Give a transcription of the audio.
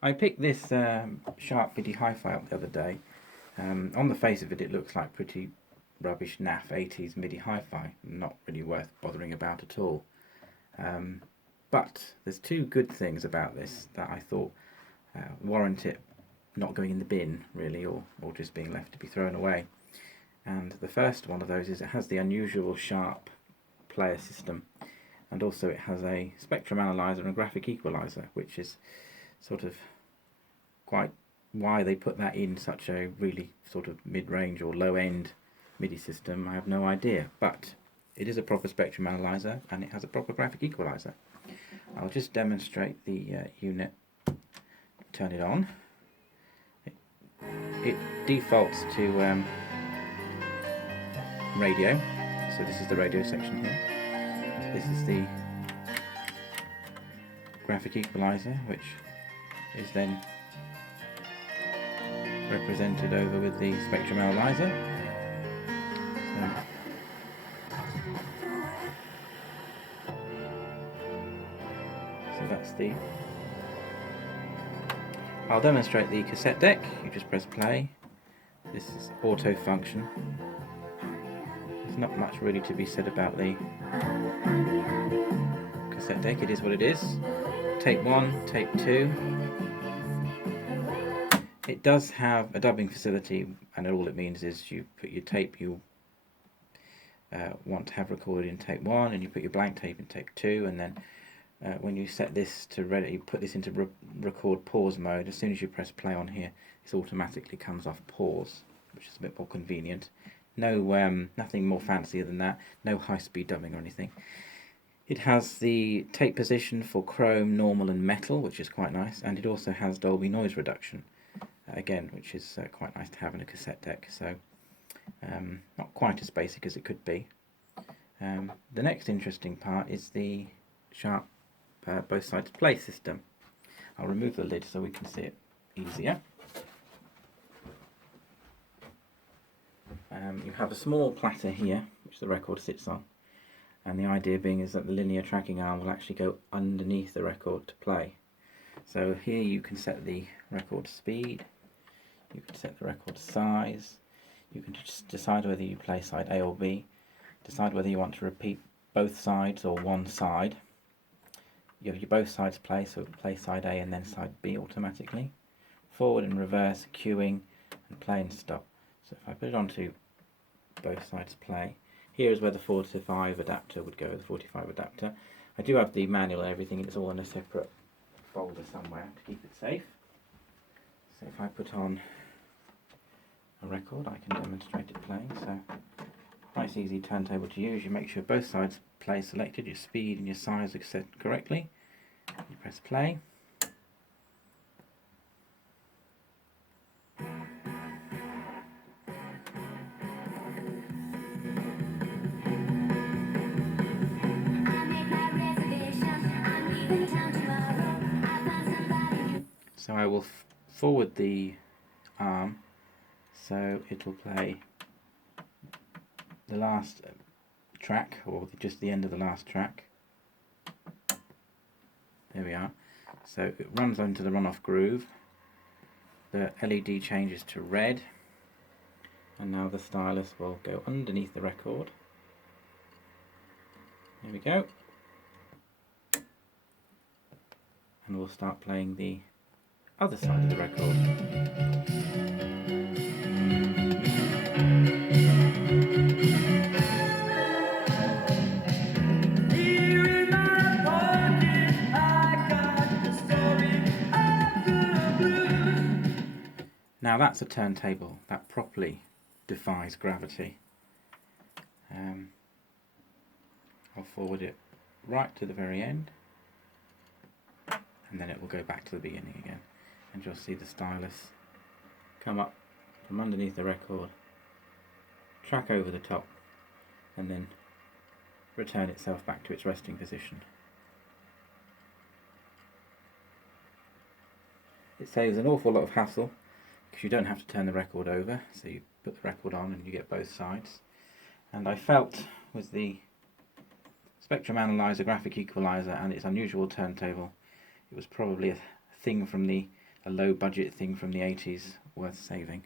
I picked this Sharp MIDI Hi-Fi up the other day. On the face of it, it looks like pretty rubbish naff 80s MIDI Hi-Fi, not really worth bothering about at all. But there's two good things about this that I thought warrant it not going in the bin, really, or just being left to be thrown away. And the first one of those is it has the unusual Sharp player system, and also it has a spectrum analyzer and graphic equalizer, which is sort of quite why they put that in such a really sort of mid-range or low-end MIDI system. I have no idea, but it is a proper spectrum analyzer and it has a proper graphic equalizer. I'll just demonstrate the unit. Turn it on. It defaults to radio, so this is the radio section here. This is the graphic equalizer, which is then represented over with the spectrum analyzer. So that's the... I'll demonstrate the cassette deck. You just press play. This is auto function. There's not much really to be said about the cassette deck. It is what it is. Tape 1, tape 2. It does have a dubbing facility, and all it means is you put your tape you want to have recorded in tape 1, and you put your blank tape in tape 2, and then when you set this to ready, you put this into record pause mode. As soon as you press play on here, this automatically comes off pause, which is a bit more convenient. No, nothing more fancier than that. No high-speed dubbing or anything. It has the tape position for chrome, normal, and metal, which is quite nice, and it also has Dolby noise reduction, again, which is quite nice to have in a cassette deck. So, not quite as basic as it could be. The next interesting part is the Sharp both sides play system. I'll remove the lid so we can see it easier. You have a small platter here which the record sits on, and the idea being is that the linear tracking arm will actually go underneath the record to play. So here you can set the record speed, you can set the record size, you can just decide whether you play side A or B, decide whether you want to repeat both sides or one side. You have your both sides play, so play side A and then side B automatically. Forward and reverse, queuing, and play and stop. So if I put it onto both sides play, here is where the 45 adapter would go, the 45 adapter. I do have the manual and everything, it's all in a separate folder somewhere to keep it safe. So if I put on a record, I can demonstrate it playing. So nice easy turntable to use. You make sure both sides play selected, your speed and your size are set correctly. You press play. So I will forward the arm so it'll play the last track, or just the end of the last track. There we are. So it runs into the runoff groove. The LED changes to red, and now the stylus will go underneath the record. There we go. And we'll start playing the other side of the record. Now that's a turntable that properly defies gravity. I'll forward it right to the very end, and then it will go back to the beginning again, and you'll see the stylus come up from underneath the record, track over the top, and then return itself back to its resting position. It saves an awful lot of hassle because you don't have to turn the record over, so you put the record on and you get both sides. And I felt with the spectrum analyzer, graphic equalizer and its unusual turntable, it was probably a thing from the a low budget thing from the 80s worth saving.